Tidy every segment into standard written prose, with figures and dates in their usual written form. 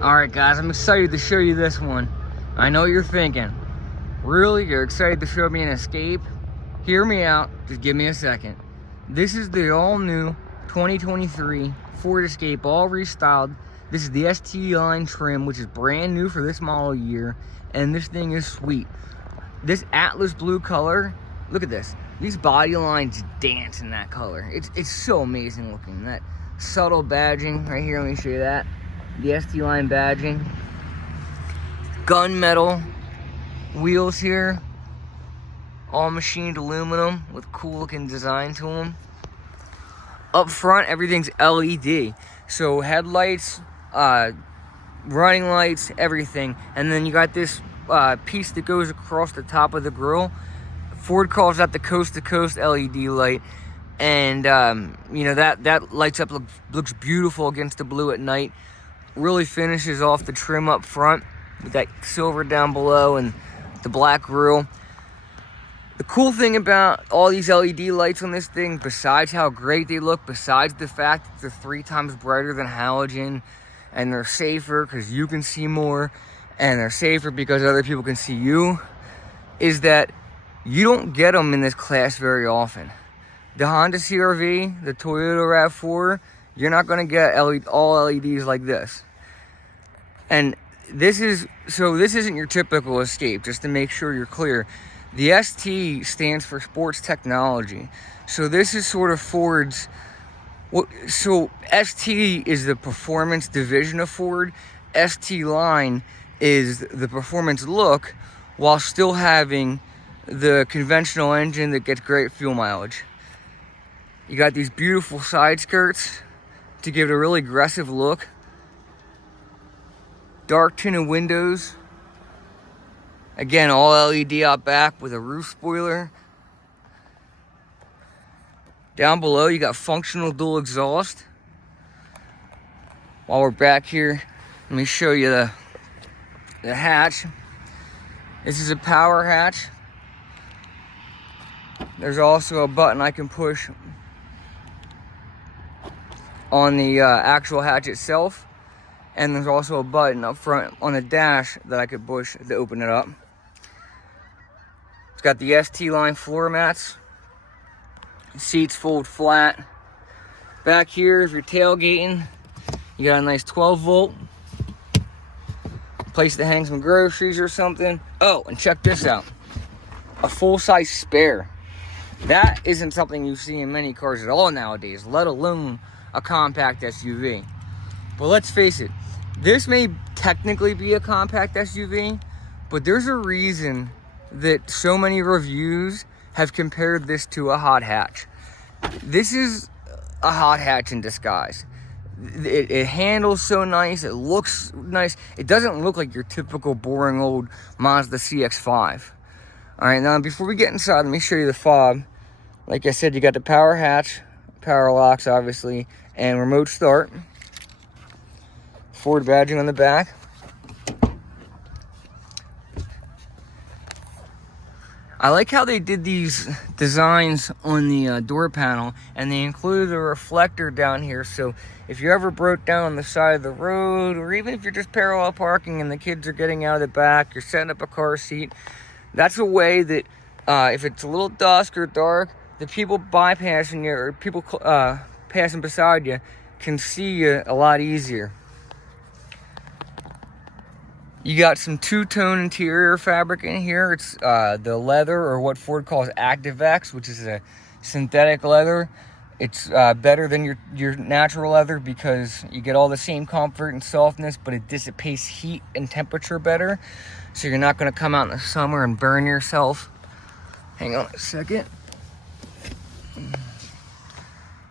Alright guys, I'm excited to show you this one. I know what you're thinking. Really? You're excited to show me an Escape? Hear me out, just give me a second. This is the all-new 2023 Ford Escape, all restyled. This is the ST line trim, which is brand new for this model year, and this thing is sweet. This Atlas blue color, look at this. These body lines dance in that color. It's so amazing looking. That subtle badging right here, let me show you that. The ST line badging. Gunmetal wheels here. All machined aluminum with cool looking design to them. Up front, everything's LED. So headlights, running lights, everything. And then you got this piece that goes across the top of the grille. Ford calls that the coast-to-coast LED light. And, you know, that lights up, looks beautiful against the blue at night. Really finishes off the trim up front with that silver down below and the black grille. The cool thing about all these LED lights on this thing, besides how great they look, besides the fact that they're 3 times brighter than halogen, and they're safer because you can see more, and they're safer because other people can see you, is that you don't get them in this class very often. The Honda CR-V, the Toyota RAV4, you're not going to get all LEDs like this. And this isn't your typical Escape, just to make sure you're clear. The ST stands for Sports Technology. So this is sort of Ford's, so ST is the performance division of Ford. ST line is the performance look while still having the conventional engine that gets great fuel mileage. You got these beautiful side skirts to give it a really aggressive look. Dark tinted windows. Again, all LED out back with a roof spoiler. Down below, you got functional dual exhaust. While we're back here, let me show you the hatch. This is a power hatch. There's also a button I can push on the actual hatch itself. And there's also a button up front on the dash that I could push to open it up. It's got the ST line floor mats. Seats fold flat. Back here, if you're tailgating, you got a nice 12 volt. Place to hang some groceries or something. Oh, and check this out. A full-size spare. That isn't something you see in many cars at all nowadays, let alone a compact SUV. But let's face it, this may technically be a compact SUV, but there's a reason that so many reviews have compared this to a hot hatch. This is a hot hatch in disguise. It handles so nice, it looks nice. It doesn't look like your typical boring old Mazda CX-5. All right, now before we get inside, let me show you the fob. Like I said, you got the power hatch, power locks obviously, and remote start. Ford badging on the back. I like how they did these designs on the door panel, and they included a reflector down here, so if you ever broke down on the side of the road, or even if you're just parallel parking and the kids are getting out of the back, you're setting up a car seat, that's a way that if it's a little dusk or dark, the people bypassing you or people passing beside you can see you a lot easier. You got some two-tone interior fabric in here. It's the leather, or what Ford calls ActiveX, which is a synthetic leather. It's better than your natural leather because you get all the same comfort and softness, but it dissipates heat and temperature better. So you're not going to come out in the summer and burn yourself. Hang on a second.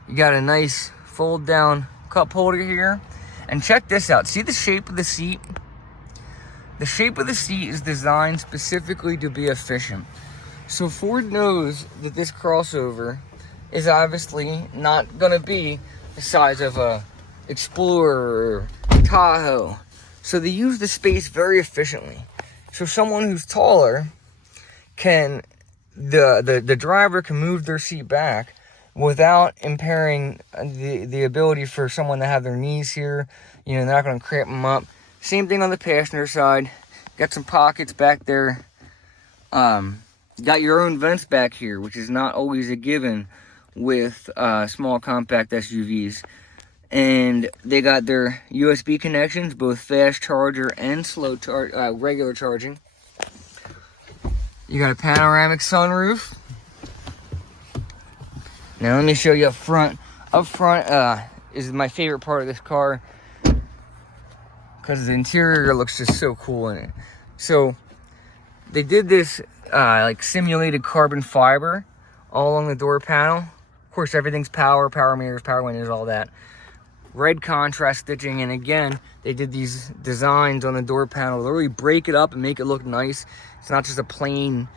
You got a nice fold-down cup holder here. And check this out. See the shape of the seat? The shape of the seat is designed specifically to be efficient. So Ford knows that this crossover is obviously not going to be the size of a Explorer or Tahoe. So they use the space very efficiently. So someone who's taller can, the driver can move their seat back without impairing the ability for someone to have their knees here. You know, they're not going to cramp them up. Same thing on the passenger side. Got some pockets back there. Got your own vents back here, which is not always a given with small compact SUVs. And they got their USB connections, both fast charger and regular charging. You got a panoramic sunroof. Now let me show you up front. Up front is my favorite part of this car, because the interior looks just so cool in it. So they did this like simulated carbon fiber all along the door panel. Of course, everything's power mirrors, power windows, all that. Red contrast stitching, and again, they did these designs on the door panel to really break it up and make it look nice. It's not just a plain,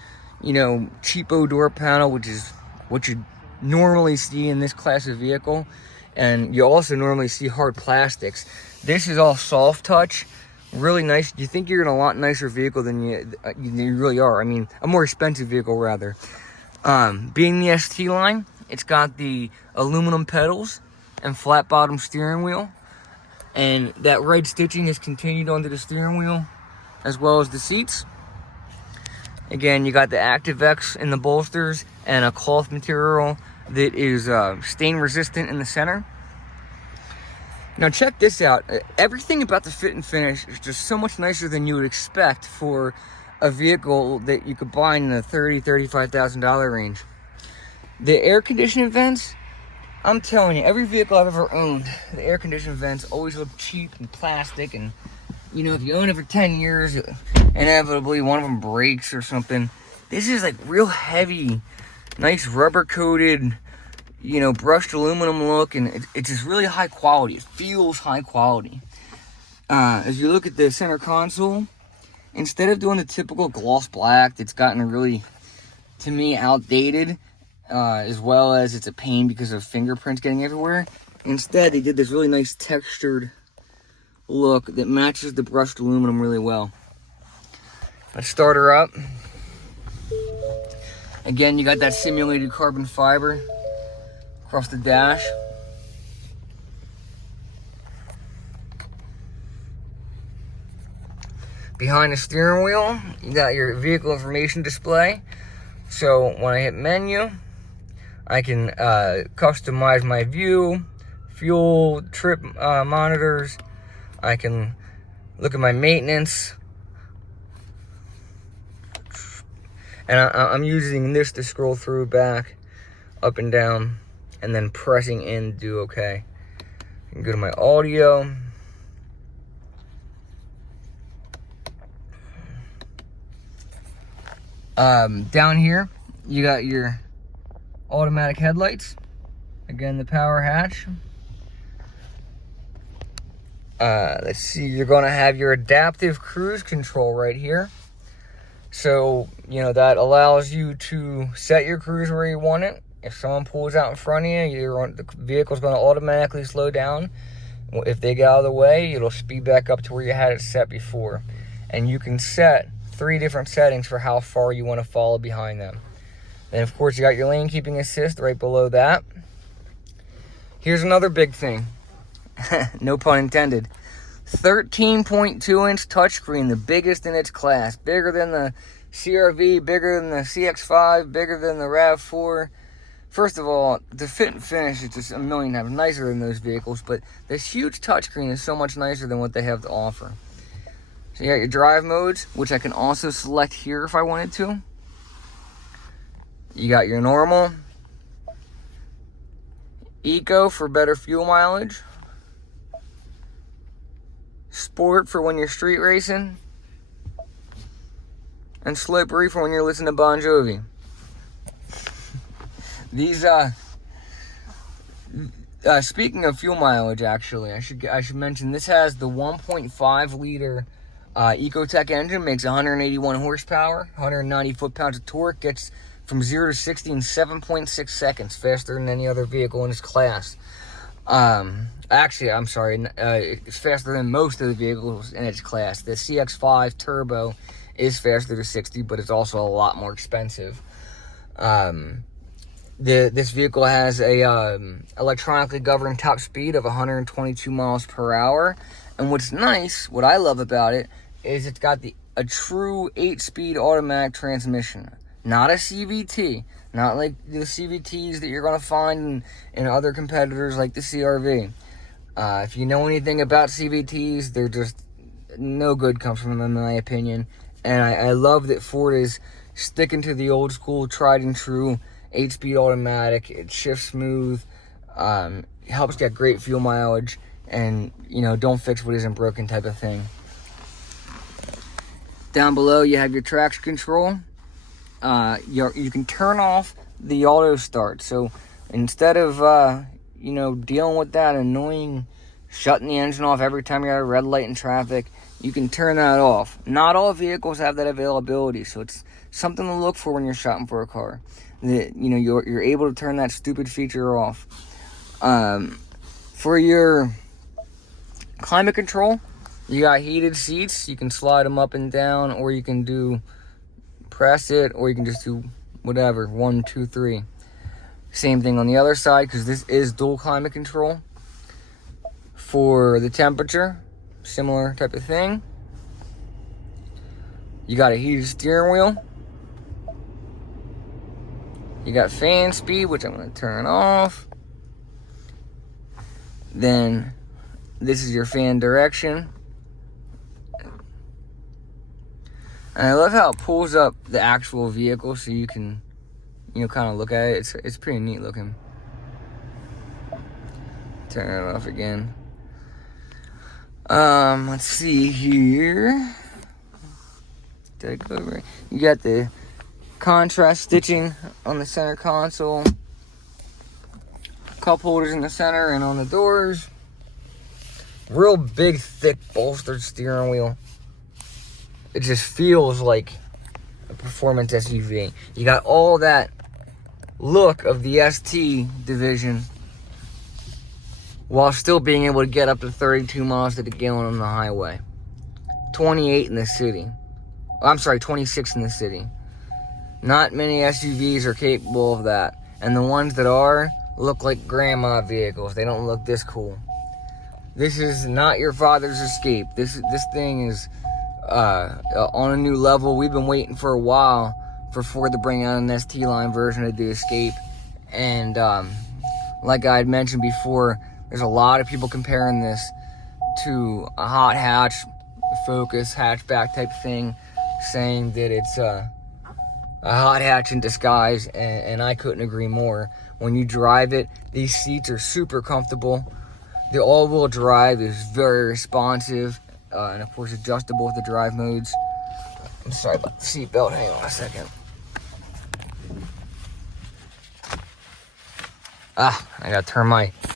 you know, cheapo door panel, which is what you normally see in this class of vehicle. And you also normally see hard plastics. This is all soft touch, really nice. You think you're in a lot nicer vehicle than you really are. I mean, a more expensive vehicle rather. Being the ST line, it's got the aluminum pedals and flat bottom steering wheel, and that red stitching is continued onto the steering wheel as well as the seats. Again, you got the ActiveX in the bolsters and a cloth material that is stain resistant in the center. Now check this out. Everything about the fit and finish is just so much nicer than you would expect for a vehicle that you could buy in the $30,000–$35,000 range. The air conditioning vents, I'm telling you, every vehicle I've ever owned, the air conditioning vents always look cheap and plastic, and you know, if you own it for 10 years, inevitably one of them breaks or something. This is like real heavy, nice rubber coated, you know, brushed aluminum look, and it's just really high quality. It feels high quality. As you look at the center console, instead of doing the typical gloss black that's gotten really, to me, outdated, as well as it's a pain because of fingerprints getting everywhere, instead they did this really nice textured look that matches the brushed aluminum really well. Let's start her up. Again, you got that simulated carbon fiber across the dash. Behind the steering wheel, you got your vehicle information display. So when I hit menu, I can customize my view, fuel, trip monitors. I can look at my maintenance. And I'm using this to scroll through back, up and down, and then pressing in to do okay. I can go to my audio. Down here, you got your automatic headlights. Again, the power hatch. Let's see, you're going to have your adaptive cruise control right here. So, you know, that allows you to set your cruise where you want it. If someone pulls out in front of you, the vehicle's going to automatically slow down. If they get out of the way, it'll speed back up to where you had it set before. And you can set 3 different settings for how far you want to follow behind them. Then, of course, you got your lane keeping assist right below that. Here's another big thing. No pun intended. 13.2-inch touchscreen, the biggest in its class. Bigger than the CR-V, bigger than the CX-5, bigger than the RAV4. First of all, the fit and finish is just a million times nicer than those vehicles, but this huge touchscreen is so much nicer than what they have to offer. So you got your drive modes, which I can also select here if I wanted to. You got your normal, eco for better fuel mileage, sport for when you're street racing, and slippery for when you're listening to Bon Jovi. These speaking of fuel mileage, actually, I should mention this has the 1.5 liter Ecotec engine, makes 181 horsepower, 190 foot-pounds of torque, gets from 0 to 60 in 7.6 seconds, faster than any other vehicle in its class. Actually, I'm sorry, it's faster than most of the vehicles in its class. The CX-5 Turbo is faster to 60, but it's also a lot more expensive. This vehicle has a electronically governed top speed of 122 miles per hour, And what's nice, what I love about it, is it's got a true 8-speed automatic transmission. Not a CVT. Not like the CVTs that you're going to find in other competitors like the CR-V. If you know anything about CVTs, they're just no good comes from them, in my opinion. And I love that Ford is sticking to the old school, tried and true 8-speed automatic. It shifts smooth, helps get great fuel mileage, and don't fix what isn't broken type of thing. Down below you have your traction control. You can turn off the auto start. So instead of dealing with that annoying shutting the engine off every time you're at a red light in traffic, you can turn that off. Not all vehicles have that availability, so it's something to look for when you're shopping for a car. That you're able to turn that stupid feature off. For your climate control, you got heated seats. You can slide them up and down, or you can press it, or you can just do whatever, 1, 2, 3. Same thing on the other side, because this is dual climate control. For the temperature, similar type of thing. You got a heated steering wheel. You got fan speed, which I'm going to turn off. Then this is your fan direction. And I love how it pulls up the actual vehicle so you can, kind of look at it. It's pretty neat looking. Turn it off again. Let's see here. Did I go over? You got the contrast stitching on the center console. Cup holders in the center and on the doors. Real big, thick, bolstered steering wheel. It just feels like a performance SUV. You got all that look of the ST division while still being able to get up to 32 miles to the gallon on the highway. 28 in the city. I'm sorry, 26 in the city. Not many SUVs are capable of that. And the ones that are look like grandma vehicles. They don't look this cool. This is not your father's Escape. This thing is on a new level. We've been waiting for a while for Ford to bring out an ST line version of the Escape. And like I had mentioned before, there's a lot of people comparing this to a hot hatch, Focus, hatchback type thing, saying that it's a hot hatch in disguise, and I couldn't agree more. When you drive it, these seats are super comfortable. The all-wheel drive is very responsive, and of course adjustable with the drive modes. I'm sorry about the seatbelt, hang on a second. I gotta turn my